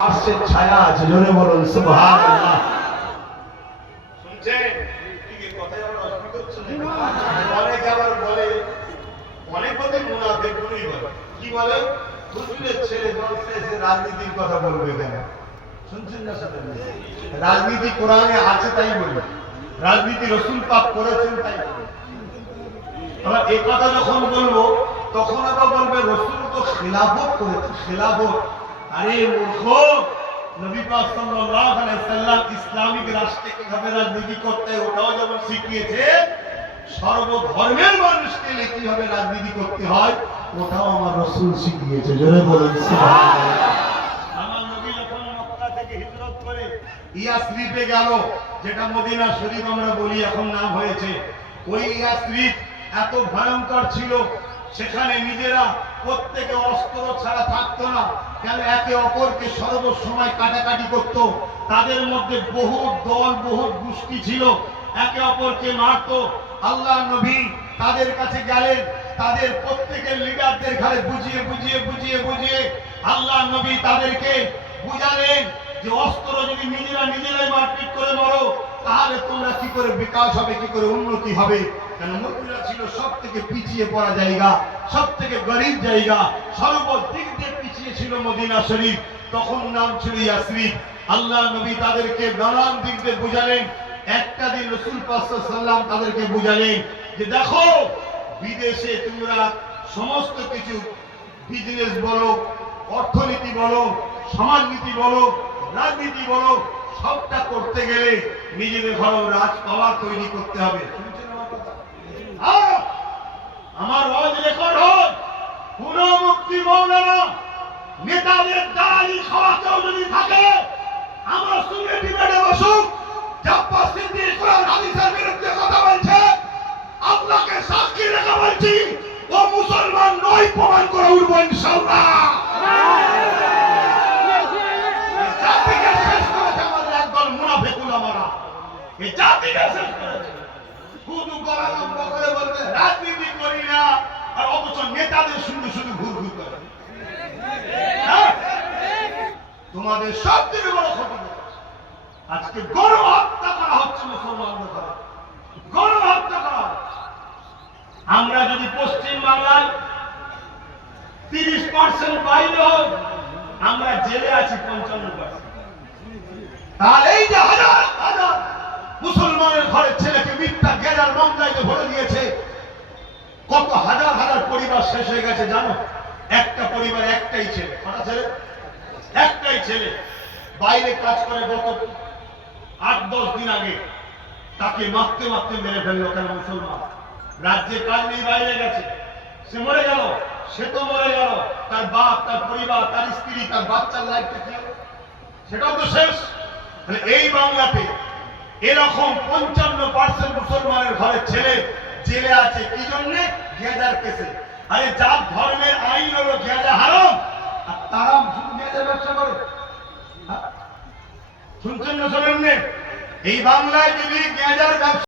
আরশের ছায়া আছে, জোরে বলুন সুবহানাল্লাহ। শুনছেন ঠিক এই কথাই আমরা অস্বীকার করছি না। অনেকে আবার বলে, অনেক বলে মুনাফিক বলেই বলে, কি বলে হুজুরের ছেলে বলছে যে রাজনীতির কথা বলবে কেন? শুনছেন না সাথে রাজনীতি কোরআনে আছে তাই বলবে, রাজনীতি রাসূল পাক করেছেন তাই বলবে। আবার এই কথা যখন বলবো তখন আবার বলবে রাসূল তো খিলাফত করেছে, খিলাফত। আরে মূর্খ, নবী পাক সাল্লাল্লাহু আলাইহি সাল্লাম ইসলামিক রাষ্ট্রে কিভাবে রাজনীতি করতে হয় ওটাও যেমন শিখিয়েছে, সর্বধর্মের মানুষকে কিভাবে রাজনীতি করতে হয় ওটাও আমার রাসূল শিখিয়েছে। জোরে বলুন সুবহানাল্লাহ। আমার নবী যখন মক্কা থেকে হিজরত করে ইয়াসরিবে গেল, যেটা মদিনা শরীফ আমরা বলি, এখন নাম হয়েছে, ওই ইয়াসরিব এত ভয়ঙ্কর ছিল, সেখানে নিজেরা প্রত্যেকে অস্ত্র ছাড়া থাকতো না। কেন? একে অপরকে সর্বসময় কাটাকাটি করত। তাদের মধ্যে বহু দল, বহু গোষ্ঠী ছিল, একে অপরকে মারত। আল্লাহ নবী তাদের কাছে গেলেন, তাদের প্রত্যেকের লিডারদের ঘরে বুঝিয়ে বুঝিয়ে বুঝিয়ে বুঝিয়ে আল্লাহ নবী তাদেরকে বুঝালেন যে অস্ত্র যদি নিজেরাই মারপিট করে মারো তাহলে তোমরা কি করে বিকাশ হবে, কি করে উন্নতি হবে। কেন? মদিনা ছিল সব থেকে পিছিয়ে পড়া জায়গা, সব থেকে গরিব জায়গা, সর্বদিক দিয়ে পিছিয়ে ছিল মদিনা শরীফ, তখন নাম ছিল ইয়াসরিব। আল্লাহ নবী তাদেরকে নানান দিক দিয়ে বুঝালেন। একটা দিন রাসূল পাক সাল্লাল্লাহু আলাইহি ওয়াসাল্লাম তাদেরকে বুঝালেন যে দেখো, বিদেশে তোমরা সমস্ত কিছু বিজনেস বলো, অর্থনীতি বলো, সমাজনীতি বলো, রাজনীতি বলো, সবটা করতে গেলে নিজেদের ঘরে রাজ পাওয়ার তৈরি করতে হবে। শুনছেন আমার কথা? আমার ওয়াজ রেকর্ড হয়, কোন মুক্তি মৌলানা নেতাদের দালালি খাওয়া কেউ যদি থাকে আমার সঙ্গে ডিবেটে বসুক। জাব্বার সিদ্দিক কোরআন হাদিসের বিরুদ্ধে কথা বলছে, আল্লাহকে সাক্ষী রেখে বলছি ও মুসলমান নয়, প্রমাণ করে উঠবো ইনশাআল্লাহ। জাতিকে শেষ করেছে আমাদের একদল মুনাফিক উলামারা, এই জাতিকে শেষ করেছে। শুধু গলা লম্বা করে বলবে রাজনীতি করি না, আর অথচ নেতাদের শুধু শুধু ঘুর ঘুর করে। তোমাদের সব থেকে বড় ক্ষতি আজকে গণ হত্যা করা হচ্ছে মুসলমানদের দ্বারা, গণ হত্যা করা হচ্ছে। আমরা যদি পশ্চিম বাংলায় 30% বাইরে হোক, আমরা জেলে আছি 55%। তাহলে এই যে হাজার হাজার মুসলমানের ঘরের ছেলেকে মিথ্যা গেরার মামলায় ভরে দিয়েছে, কত হাজার হাজার পরিবার শেষ হয়ে গেছে জানো? একটা পরিবার, একটাই ছেলে। কটা ছেলে? একটাই ছেলে বাইরে কাজ করে, গত 8-10 দিন আগে তাকে মারতে মারতে মেরে ফেললো। কেন? মুসলমান, রাজ্যে কাজ নেই, বাইরে গেছে, সে মরে গেল, সে তো মরে গেল, তার বাপ, তার পরিবার, তার স্ত্রী, তার বাচ্চার লাইফটা কি হলো? সেটাও তো শেষ। এই বাংলাতে এরকম 55% মুসলমানের ঘরের ছেলে জেলে আছে, কি জন্যে? গেঁজার কেসে। আরে যার ধর্মের আইন হলো গেঁজা হারাম, আর তারা শুধু গেঁজার ব্যবসা করে। শুনছেন না শোনেন? এই বাংলায় যদি গেঁজার ব্যবসা